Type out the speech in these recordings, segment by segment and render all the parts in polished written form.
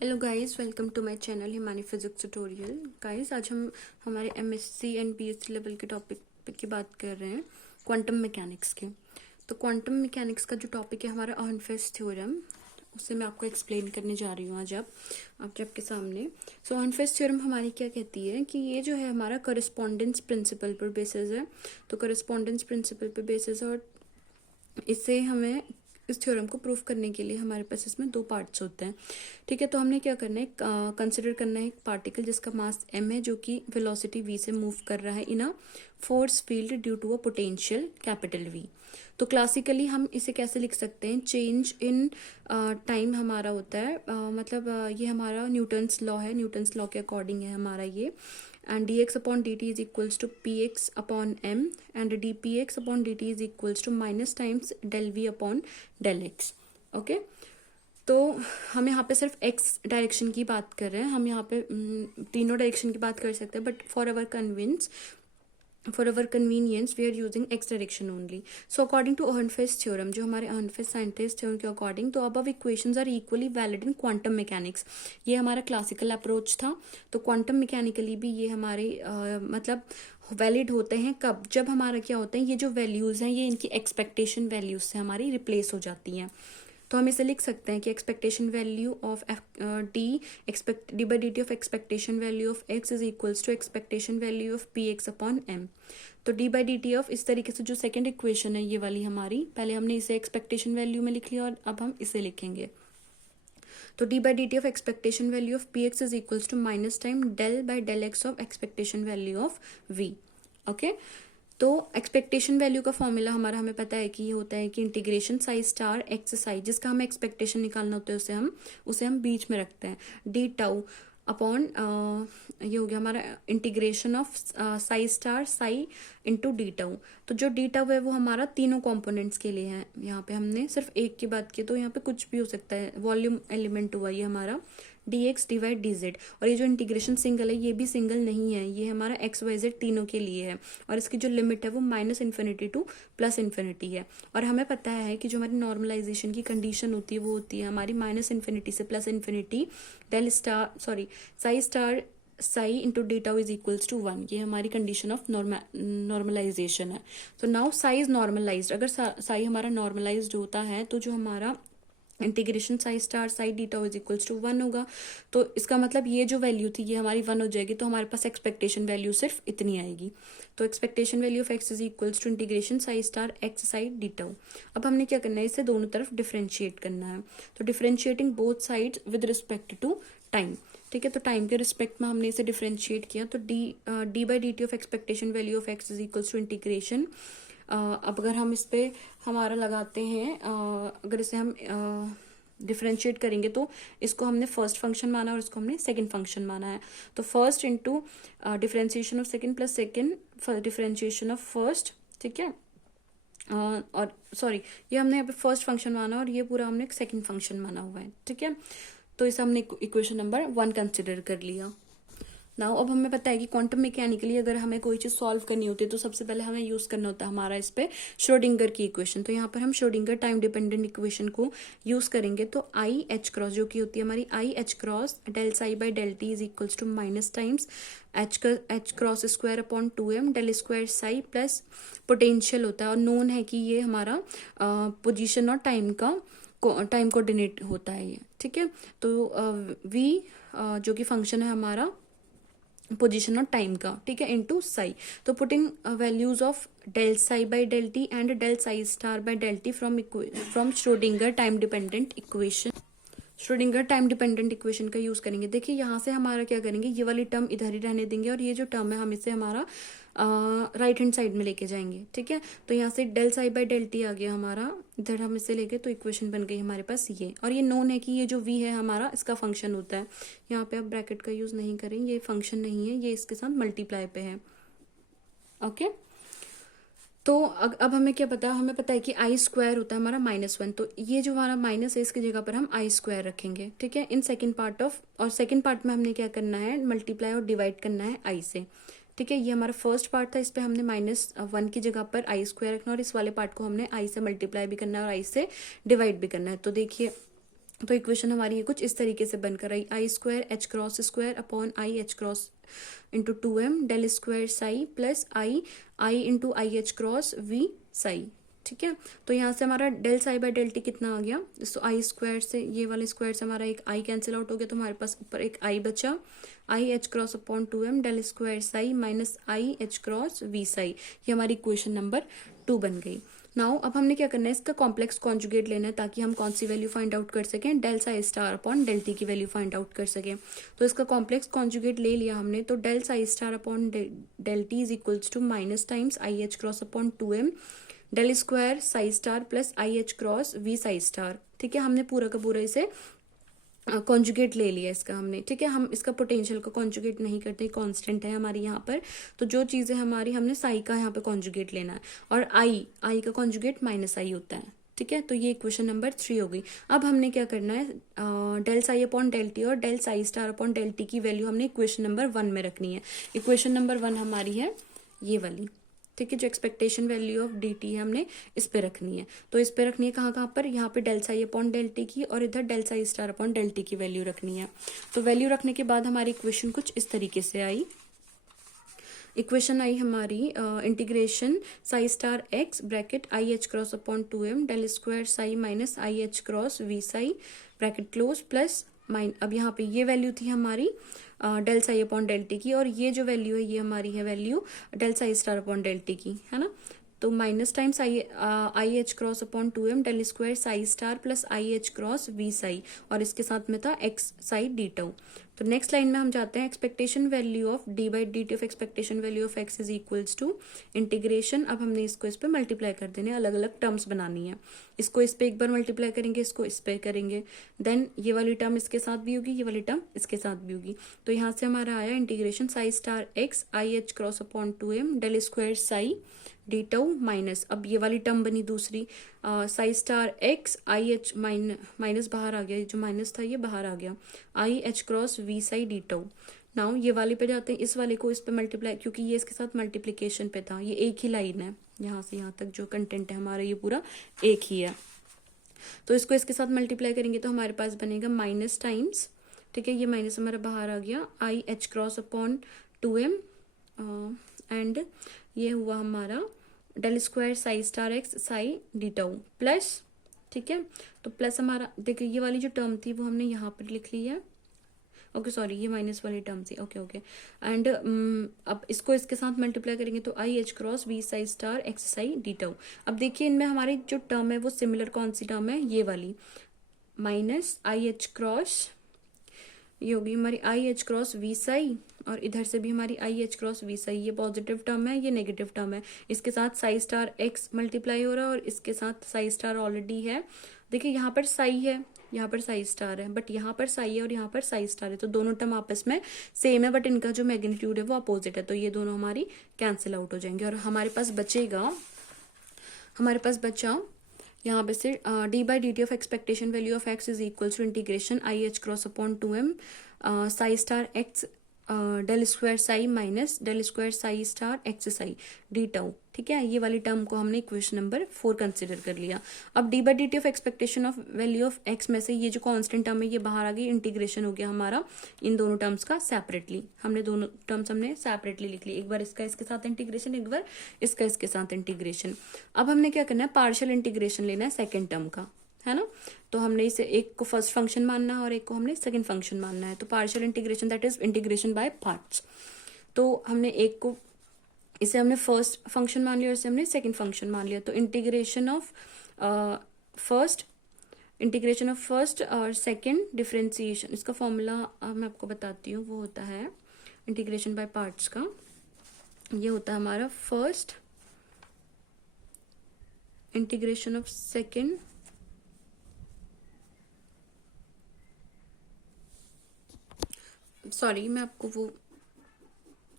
Hello guys, welcome to my channel Himani physics tutorial. Guys, आज हम हमारे एमएससी एंड पीएचडी लेवल के topic की बात कर रहे हैं, क्वांटम मैकेनिक्स के। तो क्वांटम मैकेनिक्स का जो टॉपिक है हमारा अर्नफेस्ट थ्योरम, उसे मैं आपको एक्सप्लेन करने जा रही हूँ आज आपके सामने। सो अर्नफेस्ट थ्योरम हमारी क्या कहती है कि ये जो है हमारा करस्पॉन्डेंस प्रिंसिपल पर बेसिस है। तो करस्पॉन्डेंस प्रिंसिपल पर बेसिस है और इससे हमें इस थ्योरम को प्रूफ करने के लिए हमारे पास इसमें दो पार्ट्स होते हैं। ठीक है, तो हमने क्या करना है, कंसिडर करना है एक पार्टिकल जिसका मास m है, जो कि वेलोसिटी v से मूव कर रहा है in a force field due to a potential capital V। तो क्लासिकली हम इसे कैसे लिख सकते हैं, चेंज इन टाइम हमारा होता है, ये हमारा न्यूटन्स लॉ है, न्यूटन्स लॉ के अकॉर्डिंग है हमारा ये। and dx upon dt is equals to px upon m and dpx upon dt is equals to minus times del v upon del x। Okay, तो हम यहाँ पे सिर्फ x डायरेक्शन की बात कर रहे हैं, हम यहाँ पे तीनों डायरेक्शन की बात कर सकते हैं, but for our convenience we are using X direction only. So according to Ehrenfest theorem, जो हमारे अर्नफेस्ट साइंटिस्ट हैं उनके अकॉर्डिंग, तो above equations are equally valid in quantum mechanics. ये हमारा क्लासिकल अप्रोच था। तो क्वांटम मैकेनिकली भी ये हमारे वैलिड होते हैं कब, जब हमारा क्या होता है, ये जो वैल्यूज़ हैं ये इनकी एक्सपेक्टेशन वैल्यूज से हमारी रिप्लेस हो जाती हैं। तो हम इसे लिख सकते हैं कि expectation value of D by D T of expectation value of x is equals to expectation value of P x upon M. तो D by D T of, इस तरीके से जो सेकंड इक्वेशन है ये वाली हमारी, पहले हमने इसे एक्सपेक्टेशन वैल्यू में लिख लिया और अब हम इसे लिखेंगे। तो D by D T of expectation value of P x is equals to minus time del by del x of expectation value of v. Okay, तो एक्सपेक्टेशन वैल्यू का फॉर्मूला हमारा हमें पता है कि ये होता है कि integration psi star x psi, जिसका हमें एक्सपेक्टेशन निकालना होता है उसे हम बीच में रखते हैं, डी टाउ अपॉन ये हो गया हमारा integration of Sai star psi into d tau. तो जो डी टाउ है वो हमारा तीनों कंपोनेंट्स के लिए है, यहाँ पे हमने सिर्फ एक की बात की, तो यहाँ पे कुछ भी हो सकता है, वॉल्यूम एलिमेंट हुआ ये हमारा D x divide D Z. और ये जो इंटीग्रेशन सिंगल है ये भी सिंगल नहीं है, ये हमारा एक्स वाई जेड तीनों के लिए है, और इसकी जो लिमिट है वो minus infinity two plus infinity है। और हमें पता है कि जो हमारी नॉर्मलाइजेशन की कंडीशन होती है वो होती है हमारी माइनस इन्फिनिटी से plus infinity psi star psi into d tau is equals to 1। ये हमारी कंडीशन ऑफ नॉर्मलाइजेशन है। तो नाउ साई इज नॉर्मलाइज्ड। अगर साई हमारा नॉर्मलाइज्ड होता है तो जो हमारा integration psi star psi d tau is equals to 1 होगा। तो इसका मतलब ये जो वैल्यू थी ये हमारी 1 हो जाएगी, तो हमारे पास एक्सपेक्टेशन वैल्यू सिर्फ इतनी आएगी। तो expectation value of x is equals to integration psi star x psi d tau. अब हमने क्या करना है, इसे दोनों तरफ डिफ्रेंशिएट करना है। तो differentiating both sides with respect to time. ठीक है, तो टाइम के रिस्पेक्ट में हमने इसे डिफ्रेंशिएट किया। तो D by D T of expectation value of x is equals to integration, अब अगर हम इस पे हमारा लगाते हैं, अगर इसे हम डिफ्रेंशिएट करेंगे तो इसको हमने फर्स्ट फंक्शन माना और इसको हमने सेकंड फंक्शन माना है। तो first into differentiation of second plus second differentiation of first. ठीक है, और सॉरी, ये हमने यहाँ पे फर्स्ट फंक्शन माना और ये पूरा हमने सेकंड फंक्शन माना हुआ है। ठीक है, तो इसे हमने इक्वेशन नंबर 1 कंसिडर कर लिया। नाउ अब हमें पता है कि क्वांटम मैकेनिकली अगर हमें कोई चीज सॉल्व करनी होती है तो सबसे पहले हमें यूज करना होता है हमारा इस पे श्रोडिंगर की इक्वेशन। तो यहाँ पर हम श्रोडिंगर टाइम डिपेंडेंट इक्वेशन को यूज करेंगे। तो आई एच क्रॉस जो कि होती है हमारी i h cross del psi by del t is equals to minus times h cross square upon 2m del square psi plus potential होता है, और नोन है कि ये हमारा पोजिशन और टाइम कोऑर्डिनेट होता है ये। ठीक है, तो वी जो कि फंक्शन है हमारा पोजीशन और टाइम का, ठीक है, इनटू साई। तो putting values of del psi by del t and del psi star by del t from Schrodinger time dependent equation, Schrodinger time dependent equation का यूज करेंगे। देखिए यहाँ से हमारा क्या करेंगे, ये वाली टर्म इधर ही रहने देंगे और ये जो टर्म है हम इसे हमारा राइट हैंड साइड में लेके जाएंगे। ठीक है, तो यहाँ से del psi by del t आ गया हमारा, इधर हम इसे लेके, तो इक्वेशन बन गई हमारे पास ये। और ये नोन है कि ये जो वी है हमारा इसका फंक्शन होता है। यहाँ पे अब ब्रैकेट का यूज नहीं करें, ये फंक्शन नहीं है, ये इसके साथ मल्टीप्लाई पे है। ओके, तो अब हमें क्या पता है, हमें पता है कि आई स्क्वायर होता है हमारा -1। तो ये जो हमारा माइनस है इसकी जगह पर हम आई स्क्वायर रखेंगे। ठीक है, इन सेकंड पार्ट ऑफ, और सेकंड पार्ट में हमने क्या करना है, मल्टीप्लाई और डिवाइड करना है आई से। ठीक है, ये हमारा फर्स्ट पार्ट था, इस पे हमने -1 की जगह पर आई स्क्वायर रखना, और इस वाले पार्ट को हमने आई से मल्टीप्लाई भी करना है और आई से डिवाइड भी करना है। तो देखिए तो इक्वेशन हमारी ये कुछ इस तरीके से बनकर आई, i square h cross square upon i h cross into 2m del square psi plus i i into i h cross v psi. ठीक है, तो यहाँ से हमारा del psi by del t कितना आ गया, तो आई स्क्वायर से ये वाले स्क्वायर से हमारा एक आई कैंसिल आउट हो गया, तो हमारे पास ऊपर एक आई बचा, i h cross upon 2m del square psi minus i h cross v psi. ये हमारी इक्वेशन नंबर 2 बन गई। नाउ अब हमने क्या करना है, इसका कॉम्प्लेक्स कॉन्जुगेट लेना है ताकि हम कौन सी वैल्यू फाइंड आउट कर सकें, del psi star upon del t की वैल्यू फाइंड आउट कर सकें। तो इसका कॉम्प्लेक्स कॉन्जुगेट ले लिया हमने, तो del psi star upon del t is equals to minus times i h cross upon 2m del square psi star plus i h cross v psi star. ठीक है, हमने पूरा का पूरा इसे कॉन्जुगेट ले लिया इसका हमने। ठीक है, हम इसका पोटेंशियल का कॉन्जुगेट नहीं करते, कांस्टेंट है हमारी यहाँ पर, तो जो चीज़ है हमारी हमने साई का यहाँ पे कॉन्जुगेट लेना है, और आई का कॉन्जुगेट माइनस आई होता है। ठीक है, तो ये इक्वेशन नंबर 3 हो गई। अब हमने क्या करना है, del psi upon del t और del psi star upon del t की वैल्यू हमने इक्वेशन नंबर 1 में रखनी है। इक्वेशन नंबर 1 हमारी है ये वाली। ठीक है, जो expectation value of D T है हमने इस पे रखनी है, तो इस पे रखनी है कहाँ पर, यहाँ पे del psi upon del t की, और इधर del psi star upon del t की वैल्यू रखनी है। तो वैल्यू रखने के बाद हमारी इक्वेशन कुछ इस तरीके से आई। इक्वेशन आई हमारी integration psi star x bracket i h cross upon 2m del square psi minus i h cross v psi bracket close plus mine, अब यहाँ पे ये वैल्यू थी हमारी del psi upon del t की, और ये जो वैल्यू है ये हमारी है value del psi star upon del t की, है ना। तो minus times i h cross upon 2m del square psi star plus i h cross v psi, और इसके साथ में था एक्स साई डी टाउ। तो नेक्स्ट लाइन में हम जाते हैं, expectation value of D by D T of expectation value of x is equals to integration. अब हमने इसको इस पे मल्टीप्लाई कर देने, अलग अलग टर्म्स बनानी है, इसको इस पे एक बार मल्टीप्लाई करेंगे, इसको इस पे करेंगे, देन ये वाली टर्म इसके साथ भी होगी, ये वाली टर्म इसके साथ भी होगी। तो यहाँ से हमारा आया integration psi star x i h cross upon 2m del square psi d tau minus, अब ये वाली टर्म बनी दूसरी psi star x i h minus बाहर आ गया, जो माइनस था ये बाहर आ गया, i h cross v psi d tau. Now ये वाले पे जाते हैं, इस वाले को इस पे मल्टीप्लाई, क्योंकि ये इसके साथ मल्टीप्लीकेशन पे था, ये एक ही लाइन है, यहाँ से यहाँ तक जो कंटेंट है हमारा ये पूरा एक ही है, तो इसको इसके साथ मल्टीप्लाई करेंगे तो हमारे पास बनेगा माइनस टाइम्स, ठीक है, ये माइनस हमारा बाहर आ गया, i h cross upon 2m and ये हुआ हमारा del square psi star x psi d tau plus, ठीक है, तो प्लस हमारा देखिए ये वाली जो टर्म थी वो हमने यहाँ पर लिख ली है, ओके सॉरी ये माइनस वाली टर्म थी, ओके ओके, एंड अब इसको इसके साथ मल्टीप्लाई करेंगे तो i h cross v psi star x psi d tau. अब देखिए इनमें हमारी जो टर्म है वो सिमिलर कौन सी टर्म है, ये वाली माइनस आई एच क्रॉस, ये होगी हमारी i h cross v psi, और इधर से भी हमारी i h cross v psi, ये पॉजिटिव टर्म है ये नेगेटिव टर्म है, इसके साथ साई स्टार एक्स मल्टीप्लाई हो रहा है और इसके साथ साई स्टार ऑलरेडी है। देखिए यहाँ पर साई है, यहाँ पर साई स्टार है, बट यहाँ पर साई है और यहाँ पर साई स्टार है, तो दोनों टर्म आपस में सेम है, बट इनका जो मैग्नीट्यूड है वो अपोजिट है, तो ये दोनों हमारी कैंसिल आउट हो जाएंगे, और हमारे पास बचेगा, हमारे पास बचा यहाँ पे से d by D T of expectation value of x is equal to integration i h cross upon 2m psi star x del square psi minus del square psi star x psi d tau, ठीक है, ये वाली term को हमने equation number 4 consider कर लिया। अब D by D T of expectation of value of x में से ये जो कांस्टेंट टर्म है ये बाहर आ गई, इंटीग्रेशन हो गया हमारा इन दोनों टर्म्स का सेपरेटली, हमने दोनों टर्म्स हमने सेपरेटली लिख ली, एक बार इसका इसके साथ इंटीग्रेशन, एक बार इसका इसके साथ इंटीग्रेशन। अब हमने क्या करना है, पार्शियल इंटीग्रेशन लेना है सेकेंड टर्म का, है ना, तो हमने इसे एक को फर्स्ट फंक्शन मानना है और एक को हमने सेकंड फंक्शन मानना है, तो partial integration that is integration by parts, तो हमने एक को इसे हमने फर्स्ट फंक्शन मान लिया और इसे हमने सेकंड फंक्शन मान लिया, तो इंटीग्रेशन ऑफ फर्स्ट और सेकंड डिफरेंशिएशन, इसका फॉर्मूला मैं आपको बताती हूँ, वो होता है इंटीग्रेशन बाय पार्ट्स का, ये होता है हमारा first integration of second sorry मैं आपको वो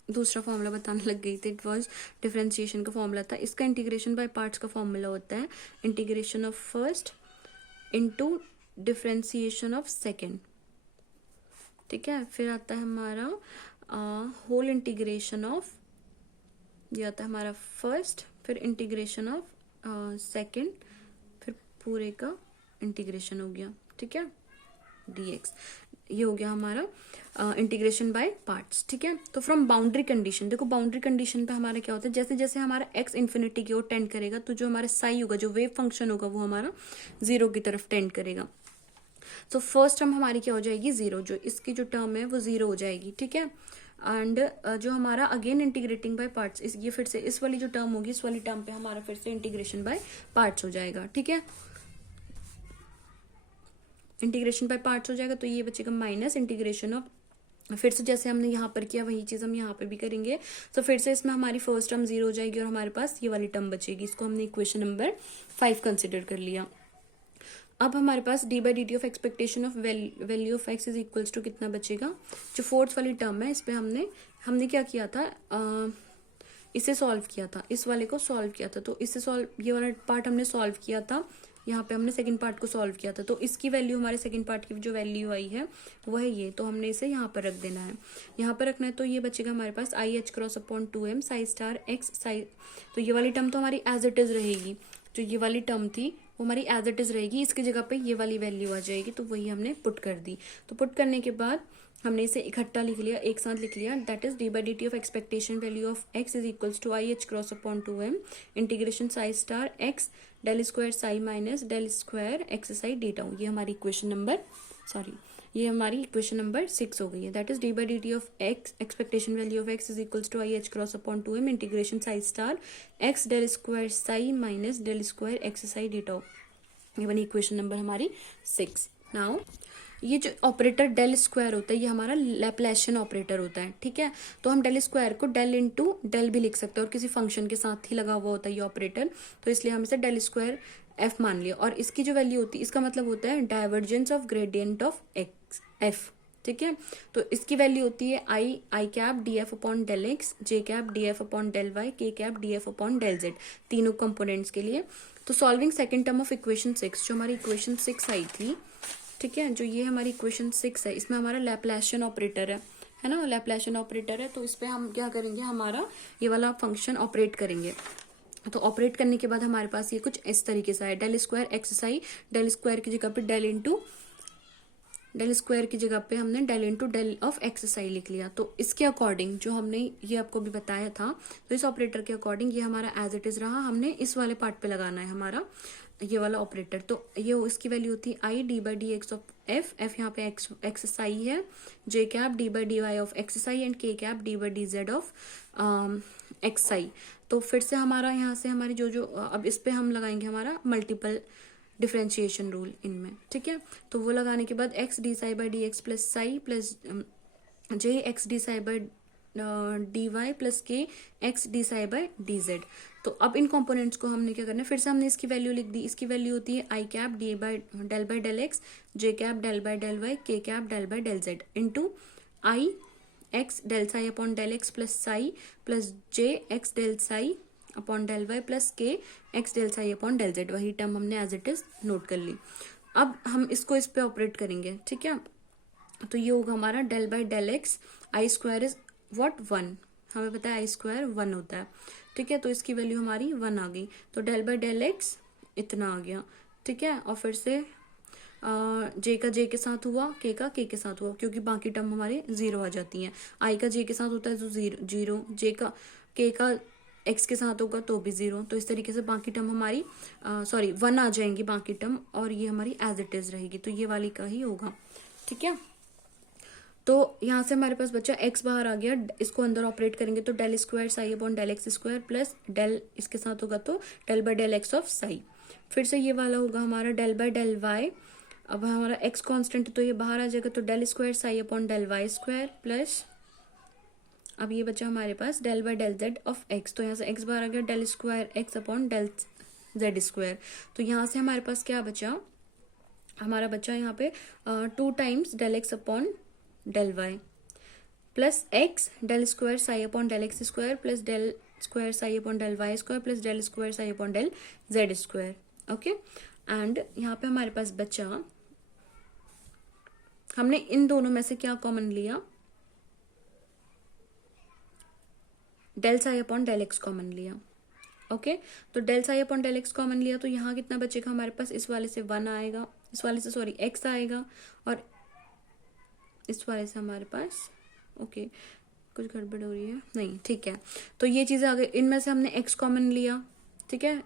दूसरा फॉर्मूला बताने लग गई थी, इट वाज डिफरेंशिएशन का फॉर्मूला था, इसका इंटीग्रेशन बाय पार्ट्स का फॉर्मूला होता है integration of first into differentiation of second, ठीक है, फिर आता है हमारा होल इंटीग्रेशन ऑफ, ये आता है हमारा फर्स्ट, फिर इंटीग्रेशन ऑफ सेकंड, फिर पूरे का इंटीग्रेशन हो गया, ठीक है। dx। ये हो गया हमारा इंटीग्रेशन बाय पार्ट्स। ठीक है, तो फ्रॉम बाउंड्री कंडीशन, देखो बाउंड्री कंडीशन पे हमारा क्या होता है, जैसे जैसे हमारा x इन्फिनिटी की ओर टेंड करेगा तो जो हमारा साई होगा, जो वेव फंक्शन होगा, वो हमारा 0 की तरफ टेंड करेगा। तो फर्स्ट टर्म हमारी क्या हो जाएगी, 0, जो इसकी जो टर्म है वो 0 हो जाएगी। ठीक है, एंड जो हमारा अगेन इंटीग्रेटिंग बाय पार्ट्स, ये फिर से इस वाली जो टर्म होगी, इस वाली टर्म पे हमारा फिर से इंटीग्रेशन बाय पार्ट्स हो जाएगा। ठीक है, इंटीग्रेशन बाय पार्ट्स हो जाएगा, तो ये बचेगा माइनस इंटीग्रेशन ऑफ, फिर से जैसे हमने यहाँ पर किया वही चीज हम यहाँ पे भी करेंगे। तो फिर से इसमें हमारी फर्स्ट टर्म 0 हो जाएगी और हमारे पास ये वाली टर्म बचेगी। इसको हमने इक्वेशन नंबर 5 कंसिडर कर लिया। अब हमारे पास d by D T of expectation of value of x is equals to कितना बचेगा, जो फोर्थ वाली टर्म है, इस पे हमने क्या किया था, इसे सॉल्व किया था, इस वाले को सॉल्व किया था। तो इससे सॉल्व, ये वाला पार्ट हमने सॉल्व किया था, यहाँ पे हमने सेकंड पार्ट को सॉल्व किया था। तो इसकी वैल्यू, हमारे सेकंड पार्ट की जो वैल्यू आई है वो है ये, तो हमने इसे यहाँ पर रख देना है, यहाँ पर रखना है। तो ये बचेगा हमारे पास i h cross upon 2m psi star x psi, तो ये वाली टर्म तो हमारी एज इट इज रहेगी, जो ये वाली टर्म थी वो हमारी एज इट इज रहेगी, इसकी जगह पे ये वाली वैल्यू आ जाएगी, तो वही हमने पुट कर दी। तो पुट करने के बाद हमने इसे इकट्ठा लिख लिया, एक साथ लिख लिया, that is d by D T of expectation value of x is equals to i h cross upon 2m integration psi star x del square psi minus del square x psi d tau. ये हमारी equation number, sorry, ये हमारी equation number 6 हो गई है। That is d by D T of x expectation value of x is equals to i h cross upon 2m integration psi star x del square psi minus del square x psi d tau. ये बनी equation number हमारी 6। Now ये जो operator del square होता है, ये हमारा Laplacian operator होता है। ठीक है, तो हम डेल स्क्वायर को डेल इंटू डेल भी लिख सकते हैं, और किसी फंक्शन के साथ ही लगा हुआ होता है ये ऑपरेटर, तो इसलिए हम इसे डेल स्क्वायर एफ मान लिया। और इसकी जो वैल्यू होती है, इसका मतलब होता है divergence of gradient of x f. ठीक है, तो इसकी वैल्यू होती है i cap d f upon del x, j cap d f upon del y, k cap d f upon del z, तीनों कंपोनेंट्स के लिए। तो solving second term of equation 6, जो हमारी इक्वेशन 6 आई थी, ठीक है, जो ये हमारी इक्वेशन 6 है, इसमें हमारा लैप्लाशियन ऑपरेटर है ना, लैप्लाशियन ऑपरेटर है। तो इस पे हम क्या करेंगे, हमारा ये वाला फंक्शन ऑपरेट करेंगे। तो ऑपरेट करने के बाद हमारे पास ये कुछ इस तरीके से है, डेल स्क्वायर एक्स आई, डेल स्क्वायर की जगह पे डेल इंटू डेल स्क्वायर की जगह पे हमने del into del of x i लिख लिया। तो इसके अकॉर्डिंग जो हमने ये आपको भी बताया था, तो इस ऑपरेटर के अकॉर्डिंग ये हमारा एज इट इज रहा, हमने इस वाले पार्ट पे लगाना है हमारा ये वाला ऑपरेटर। तो ये इसकी वैल्यू होती है i d by d x of f, f यहाँ पे एक्स आई है, j cap d by d y of x i and k cap d by d z of x i. तो फिर से हमारा यहाँ से हमारी जो अब इस पे हम लगाएंगे हमारा मल्टीपल डिफ्रेंशिएशन रूल इनमें। ठीक है, तो वो लगाने के बाद x d psi by d x plus psi plus j x d psi by d y plus k x d psi by d z. तो अब इन कंपोनेंट्स को हमने क्या करना है, फिर से हमने इसकी वैल्यू लिख दी। इसकी वैल्यू होती है i cap d by del x, j cap del by del y, k cap del by del z into i x del psi upon del x plus psi plus j x del psi upon del y plus k x del psi upon del z. वही term हमने as it is note कर ली। अब हम इसको इस पे operate करेंगे। ठीक है, तो ये होगा हमारा del by del x, i square is what 1, हमें पता है आई स्क्वायर 1 होता है। ठीक है, तो इसकी वैल्यू हमारी 1 आ गई, तो डेल बाई डेल एक्स इतना आ गया। ठीक है, और फिर से जे का जे के साथ हुआ, के का के साथ हुआ, क्योंकि बाकी टर्म हमारे 0 आ जाती हैं। आई का जे के साथ होता है तो 0, जे का के का एक्स के साथ होगा तो भी 0। तो इस तरीके से बाकी टर्म हमारी 1 आ जाएंगी बाकी टर्म, और ये हमारी एज इट इज रहेगी, तो ये वाली का ही होगा। ठीक है, तो यहाँ से हमारे पास बच्चा x बाहर आ गया, इसको अंदर ऑपरेट करेंगे तो del square psi upon del x square plus del इसके साथ होगा तो del by del x of psi. फिर से ये वाला होगा हमारा डेल बाई डेल वाई, अब हमारा x कांस्टेंट तो ये बाहर आ जाएगा, तो del square psi upon del y square plus अब ये बचा हमारे पास del by del z of x। तो यहाँ से x बाहर आ गया, del square x upon del z square. तो यहाँ से हमारे पास क्या बचा, हमारा बचा यहाँ पे 2 times del x upon del y plus x del square psi upon del x square plus del square psi upon del y square plus del square psi upon del z square. Okay, and यहाँ पे हमारे पास बचा, हमने इन दोनों में से क्या common लिया, del psi upon del x common लिया। ओके, तो del psi upon del x common लिया, तो यहाँ कितना बचेगा हमारे पास, इस वाले से 1 आएगा, इस वाले से एक्स आएगा, और इस वाले से हमारे पास, ओके कुछ गड़बड़ हो रही है, नहीं ठीक है। तो ये चीज़ आ गई, इनमें से हमने x कॉमन लिया, ठीक है,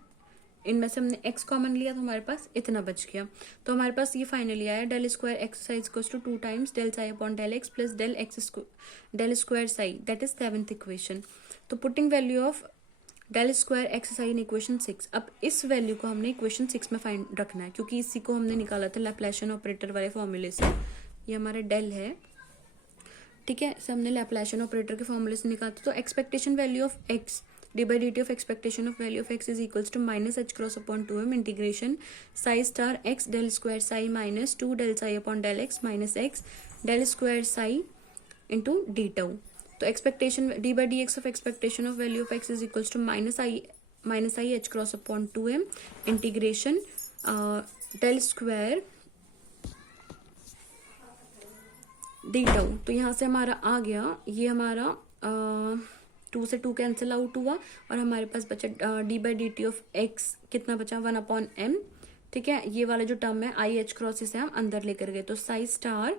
इनमें से हमने x कॉमन लिया तो हमारे पास इतना बच गया। तो हमारे पास ये फाइनली आया del square x psi equals to 2 times del psi upon del x plus del square psi, that is 7th equation. तो putting value of del square x psi in equation 6, अब इस वैल्यू को हमने equation 6 में find रखना है, क्योंकि इसी को हमने निकाला था लैप्लाशियन ऑपरेटर वाले फॉर्मूले से। ये हमारा डेल है, ठीक है, इसे हमने लैप्लाशियन ऑपरेटर के फॉर्मूले से निकालते। तो expectation value of x d by D T of expectation of value of x is equals to minus h cross upon 2m integration psi star x del square psi minus 2 del psi upon del x minus x del square psi into d tau. तो expectation d by d x of expectation of value of x is equals to minus i h cross upon 2m integration del square d tau. तो यहाँ से हमारा आ गया, ये हमारा 2 से 2 cancel out हुआ और हमारे पास बचा D by D T of x कितना बचा 1 अपॉन एम, ठीक है। ये वाला जो टर्म है आई एच क्रॉस इसे हम अंदर लेकर गए, तो साई स्टार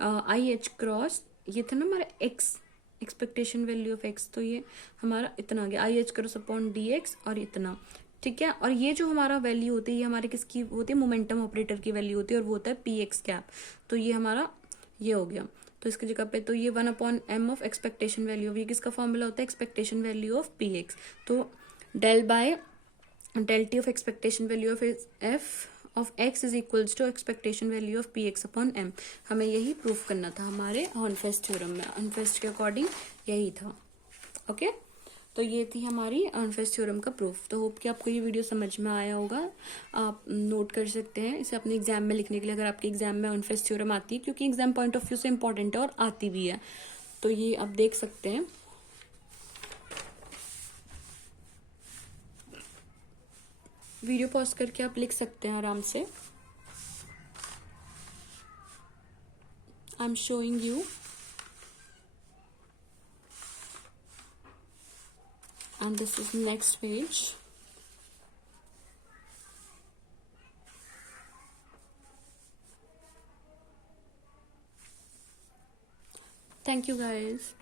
आई एच क्रॉस, ये था ना हमारा x expectation value of x, तो ये हमारा इतना आ गया i h cross upon D x और इतना, ठीक है। और ये जो हमारा वैल्यू होती है ये हमारे किसकी होती है, मोमेंटम ऑपरेटर की वैल्यू होती है और वो होता है पी एक्स कैप। तो ये हमारा ये हो गया, तो इसकी जगह पे तो ये 1 upon m of expectation value of, ये किसका फॉर्मूला होता है expectation value of P x. तो del by del t of expectation value of f of x is equals to expectation value of P x upon m. हमें यही proof करना था हमारे हॉर्नफेस्ट थ्योरम में, हॉर्नफेस्ट के अकॉर्डिंग यही था, ओके। तो ये थी हमारी हॉर्नफेस्ट थ्योरम का प्रूफ। तो होप कि आपको ये वीडियो समझ में आया होगा, आप नोट कर सकते हैं इसे अपने एग्जाम में लिखने के लिए, अगर आपके एग्जाम में हॉर्नफेस्ट थ्योरम आती है, क्योंकि एग्जाम पॉइंट ऑफ व्यू से इंपॉर्टेंट है और आती भी है। तो ये आप देख सकते हैं, वीडियो पॉज करके आप लिख सकते हैं आराम से। I am showing you and this is next page. Thank you guys.